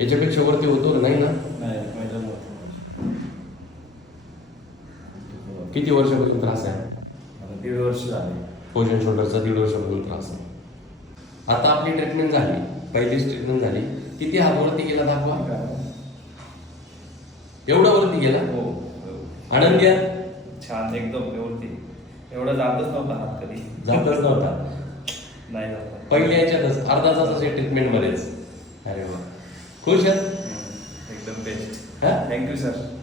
याच्यापेक्षा वरती होतो ना? नाही ना? नाही किती वर्षापासून त्रास आहे? आता 1.5 वर्ष झाले. पोजन शोल्डरचा 1.5 वर्षापासून त्रास आहे. आता आपली ट्रीटमेंट झाली, पहिलीच ट्रीटमेंट झाली. किती हात वरती गेला दाखवा. एवढा वरती गेला? हो. आनंदी आहे? छान एकदम व्यवस्थित. एवढा जातच नव्हता हात कधी. जातच नव्हता. नाही जात. पहिल्या याच्यातच अर्धा तासाच्या ट्रीटमेंट मध्येच. अरे वा, खुश आहेत? एकदम बेस्ट. हा? Thank you sir.